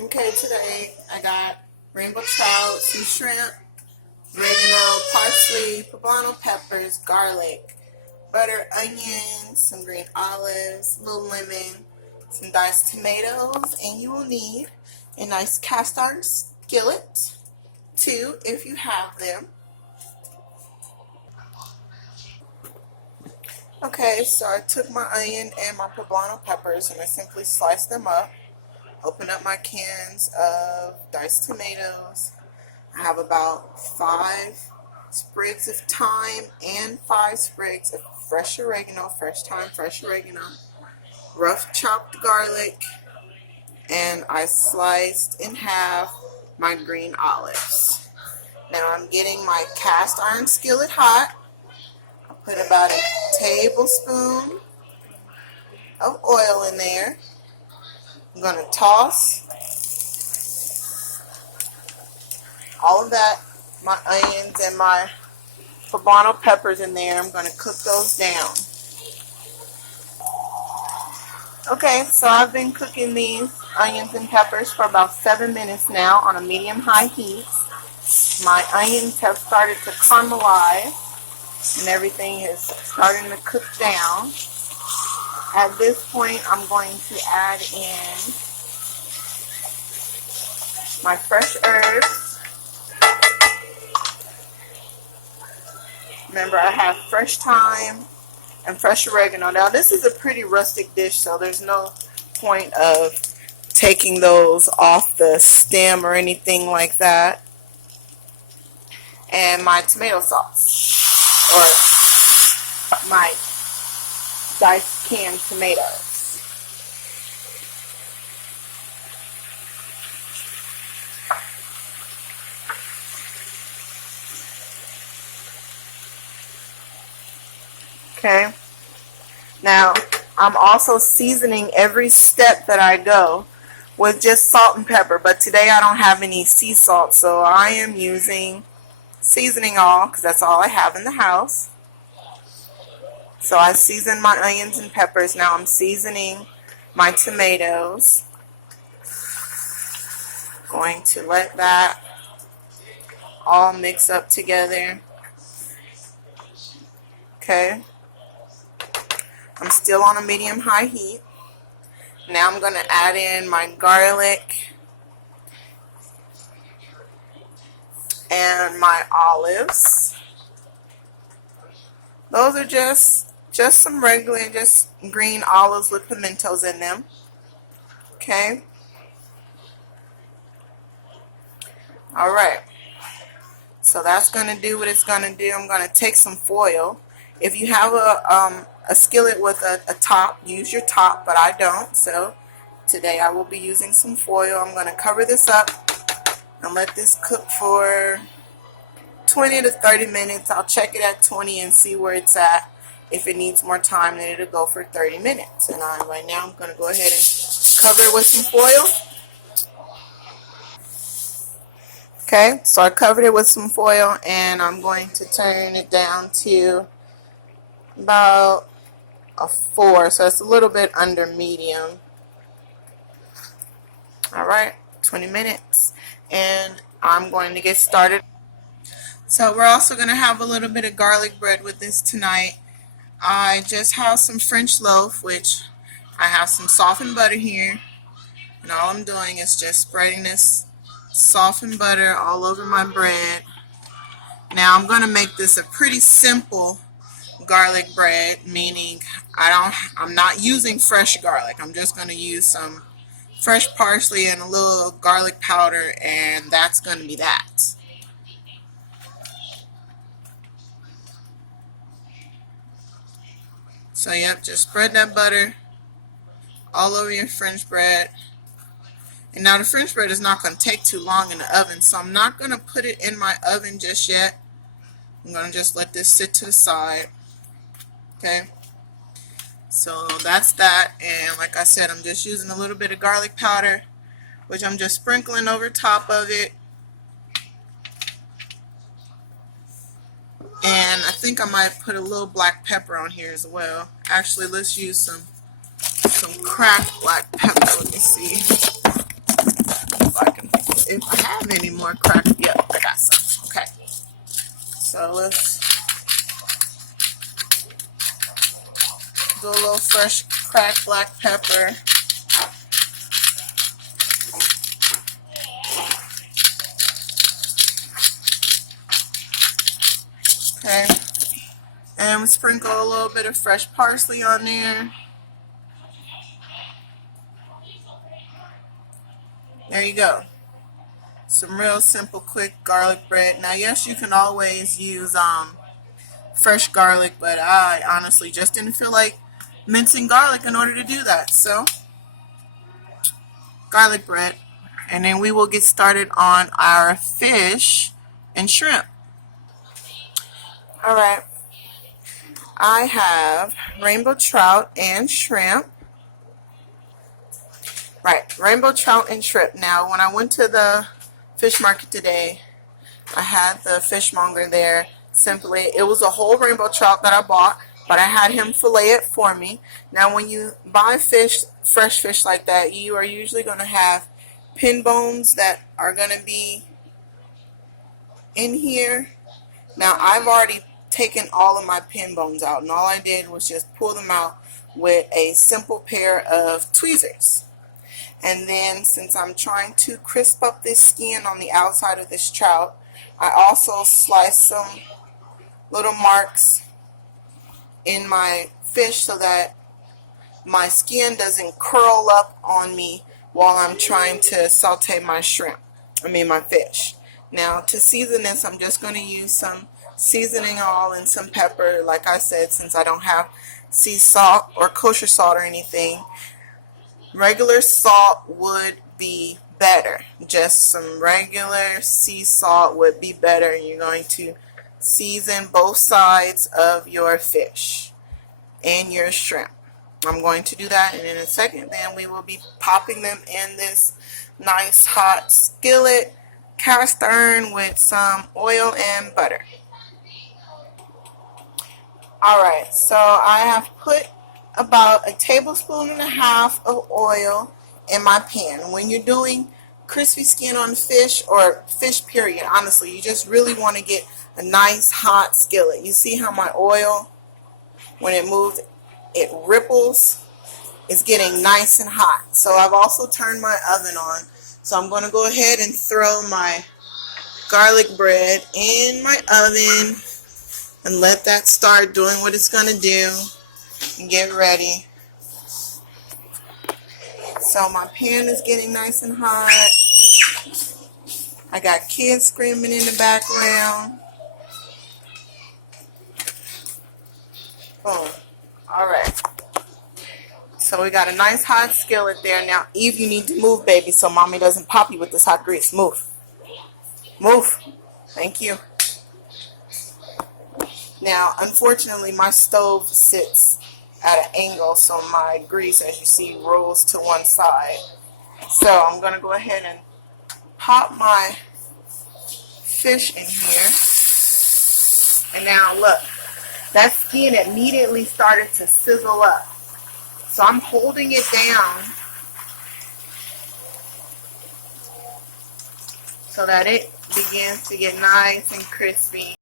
Okay, today I got rainbow trout, some shrimp, oregano, parsley, poblano peppers, garlic, butter, onions, some green olives, a little lemon, some diced tomatoes, and you will need a nice cast iron skillet, two if you have them. Okay, so I took my onion and my poblano peppers and I simply sliced them up. Open up my cans of diced tomatoes. I have about 5 sprigs of thyme and 5 sprigs of fresh oregano, fresh thyme, fresh oregano, rough chopped garlic, and I sliced in half my green olives. Now I'm getting my cast iron skillet hot. I put about a tablespoon of oil in there. I'm going to toss all of that, my onions and my poblano peppers in there. I'm going to cook those down. Okay, so I've been cooking these onions and peppers for about 7 minutes now on a medium-high heat. My onions have started to caramelize and everything is starting to cook down. At this point, I'm going to add in my fresh herbs. Remember, I have fresh thyme and fresh oregano. Now, this is a pretty rustic dish, so there's no point of taking those off the stem or anything like that. And my tomato sauce, or my diced canned tomatoes. Okay. Now, I'm also seasoning every step that I go with just salt and pepper, but today I don't have any sea salt, so I am using seasoning all because that's all I have in the house. So I seasoned my onions and peppers. Now I'm seasoning my tomatoes. Going to let that all mix up together. Okay. I'm still on a medium-high heat. Now I'm going to add in my garlic and my olives. Those are just some regular, just green olives with pimentos in them. Okay. Alright. So that's going to do what it's going to do. I'm going to take some foil. If you have a skillet with a top, use your top, but I don't. So today I will be using some foil. I'm going to cover this up and let this cook for 20 to 30 minutes. I'll check it at 20 and see where it's at. If it needs more time, then it'll go for 30 minutes. And right now I'm going to go ahead and cover it with some foil. Okay, so I covered it with some foil and I'm going to turn it down to about a 4, so it's a little bit under medium. Alright, 20 minutes and I'm going to get started. So we're also going to have a little bit of garlic bread with this tonight. I just have some French loaf, which I have some softened butter here, and all I'm doing is just spreading this softened butter all over my bread. Now I'm going to make this a pretty simple garlic bread, meaning I'm not using fresh garlic. I'm just going to use some fresh parsley and a little garlic powder, and that's going to be that. So yep, just spread that butter all over your French bread. And now the French bread is not going to take too long in the oven, so I'm not going to put it in my oven just yet. I'm going to just let this sit to the side. Okay. So that's that, and like I said, I'm just using a little bit of garlic powder, which I'm just sprinkling over top of it. And I think I might put a little black pepper on here as well. Actually, let's use some cracked black pepper. Let me see. if I have any more cracked. Yep, I got some. Okay. So let's do a little fresh cracked black pepper. Okay. And we sprinkle a little bit of fresh parsley on there. There you go. Some real simple, quick garlic bread. Now, yes, you can always use fresh garlic, but I honestly just didn't feel like mincing garlic in order to do that. So, garlic bread. And then we will get started on our fish and shrimp. All right. I have rainbow trout and shrimp. Right, rainbow trout and shrimp. Now, when I went to the fish market today, I had the fishmonger there. Simply, it was a whole rainbow trout that I bought, but I had him fillet it for me. Now, when you buy fish, fresh fish like that, you are usually going to have pin bones that are going to be in here. Now, I've already taken all of my pin bones out, and all I did was just pull them out with a simple pair of tweezers. And then, since I'm trying to crisp up this skin on the outside of this trout, I also sliced some little marks in my fish so that my skin doesn't curl up on me while I'm trying to saute my my fish. Now, to season this, I'm just going to use some seasoning oil and some pepper. Like I said, since I don't have sea salt or kosher salt or anything, regular salt would be better. Just some regular sea salt would be better. And you're going to season both sides of your fish and your shrimp. I'm going to do that, and in a second then we will be popping them in this nice hot skillet cast iron with some oil and butter. Alright, so I have put about a tablespoon and a half of oil in my pan. When you're doing crispy skin on fish, or fish period, honestly, you just really want to get a nice hot skillet. You see how my oil, when it moves, it ripples. It's getting nice and hot. So I've also turned my oven on. So I'm going to go ahead and throw my garlic bread in my oven and let that start doing what it's going to do and get ready. So my pan is getting nice and hot. I got kids screaming in the background. Boom. Alright. So we got a nice hot skillet there. Now, Eve, you need to move, baby, so mommy doesn't pop you with this hot grease. Move. Move. Thank you. Now, unfortunately, my stove sits at an angle, so my grease, as you see, rolls to one side. So I'm going to go ahead and pop my fish in here. And now, look, that skin immediately started to sizzle up. So I'm holding it down so that it begins to get nice and crispy.